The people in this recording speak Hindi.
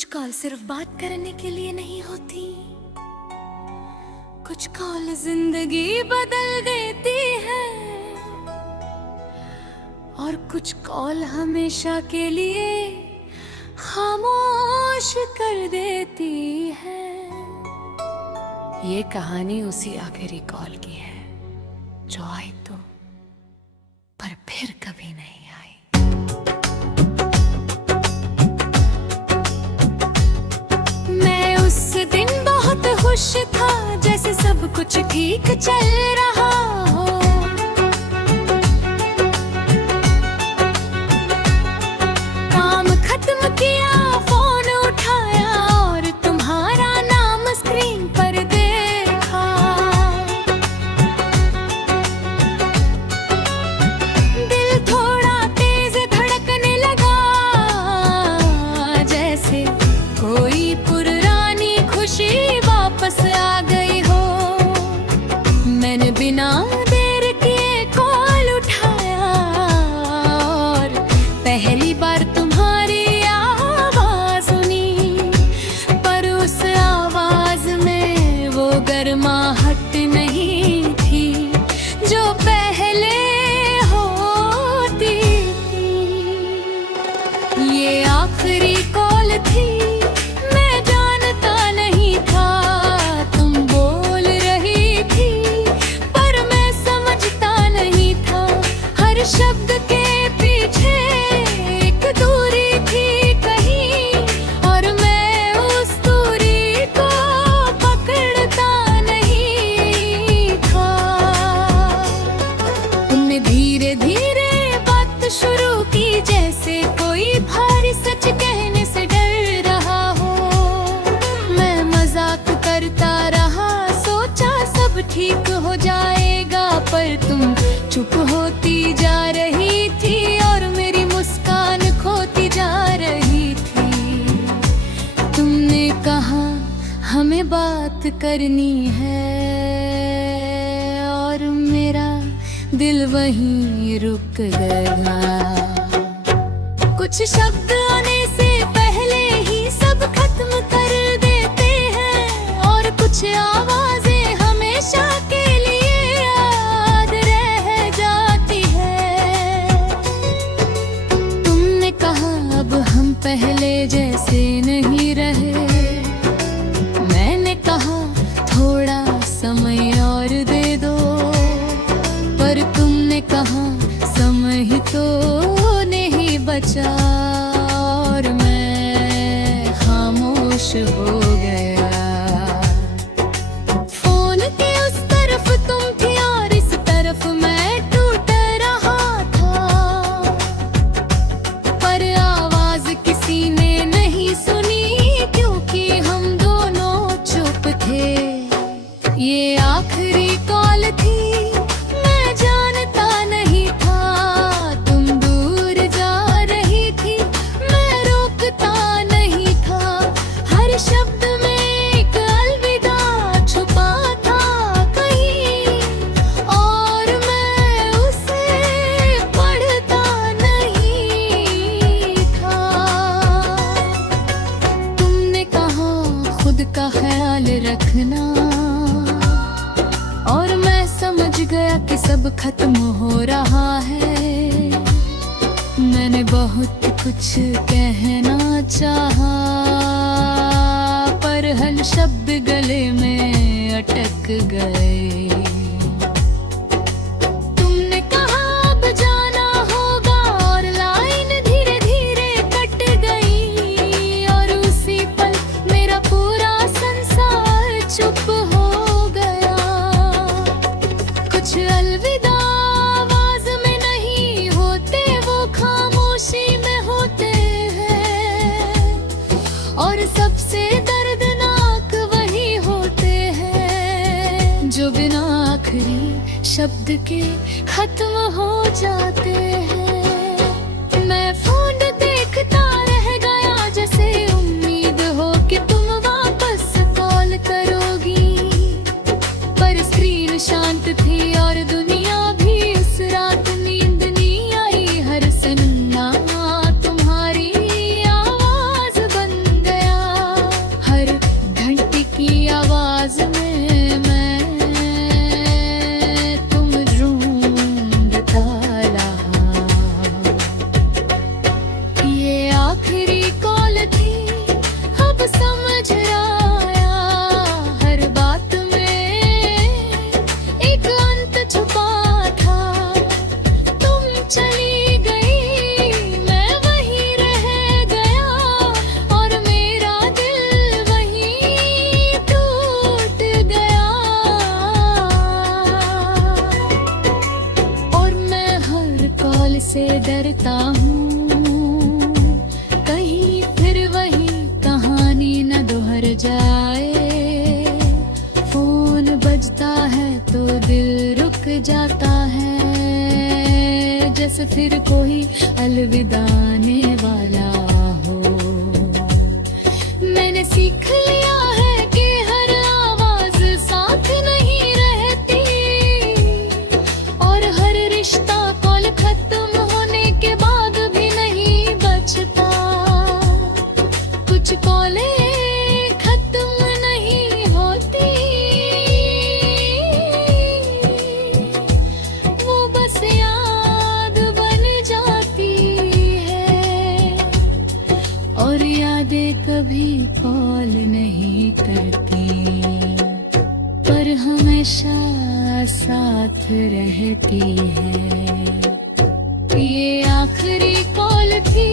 कुछ कॉल सिर्फ बात करने के लिए नहीं होती, कुछ कॉल जिंदगी बदल देती है, और कुछ कॉल हमेशा के लिए खामोश कर देती है। ये कहानी उसी आखिरी कॉल की है जो आई तो पर फिर कभी नहीं आई। मैं उस दिन बहुत खुश था, जैसे सब कुछ ठीक चल रहा हो। काम खत्म किया, फोन उठाया और तुम्हारा नाम स्क्रीन पर देखा। दिल थोड़ा तेज धड़कने लगा, जैसे कोई पुरानी खुशी वापस आ गई हो। मैंने बिना देर किए कॉल उठाया और पहली बार तुम्हारी आवाज सुनी, पर उस आवाज में वो गर्माहट नहीं थी जो पहले होती थी। ये आखिरी कॉल थी, मैं जानता नहीं था तुम बोल रही थी, पर मैं समझता नहीं था हर शब्द के पीछे एक दूरी थी कहीं, और मैं उस दूरी को पकड़ता नहीं था। तुमने धीरे धीरे बात शुरू की, जैसे कोई भारी सच कहने से डर रहा हो। मैं मजाक करता रहा, सोचा सब ठीक हो जाएगा, पर तुम चुप होती जा रही थी और मेरी मुस्कान खोती जा रही थी। तुमने कहा हमें बात करनी है, और मेरा दिल वहीं रुक गया। कुछ शब्द आने से पहले ही सब खत्म कर देते हैं, और कुछ आवाजें हमेशा के लिए याद रह जाती है। तुमने कहा अब हम पहले जैसे नहीं रहे। मैंने कहा थोड़ा समय और दे दो, पर तुमने कहा समय ही तो नहीं बचा, और मैं खामोश हो गया। फोन के उस तरफ तुम थी और इस तरफ मैं टूट रहा था, पर आवाज किसी ने नहीं सुनी, क्योंकि हम दोनों चुप थे। ये आखिरी कॉल थी, मैं जानता नहीं था तुम दूर जा रही थी, मैं रोकता नहीं था। हर शब्द में एक अलविदा छुपा था कहीं, और मैं उसे पढ़ता नहीं था। तुमने कहा खुद का ख्याल रखना, और मैं समझ गया कि सब खत्म हो रहा है। मैंने बहुत कुछ कहना चाहा, पर हर शब्द गले में अटक गए। तुमने कहा अब जाना होगा, और लाइन धीरे धीरे कट गई, और उसी पल मेरा पूरा संसार चुप हो गया। कुछ अलविदा आवाज में नहीं होते, वो खामोशी में होते हैं, और सबसे दर्दनाक वही होते हैं जो बिना आखिरी शब्द के खत्म हो जाते हैं। मैं फोन देखता रह गया, जैसे उम्मीद हो कि तुम वापस कॉल करोगी, पर स्क्रीन शांत थी और दुनिया भी उस रात नींद नहीं आई। हर सन्ना तुम्हारी आवाज बन गया। आखिरी कॉल थी, अब समझ आया हर बात में एक अंत छुपा था। तुम चली गई, मैं वहीं रह गया, और मेरा दिल वहीं टूट गया। और मैं हर कॉल से डरता हूँ, कहीं फिर वही कहानी न दोहर जाए। फोन बजता है तो दिल रुक जाता है, जैसे फिर कोई अलविदाने वाला हो। मैंने सीख लिया है कि हर आवाज साथ नहीं रहती, और हर रिश्ता कॉल खत्म होने के बाद भी नहीं बचता। कुछ कॉलें खत्म नहीं होती, वो बस याद बन जाती है, और यादें कभी कॉल नहीं करती, पर हमेशा साथ रहती है। ये आखिरी कॉल थी,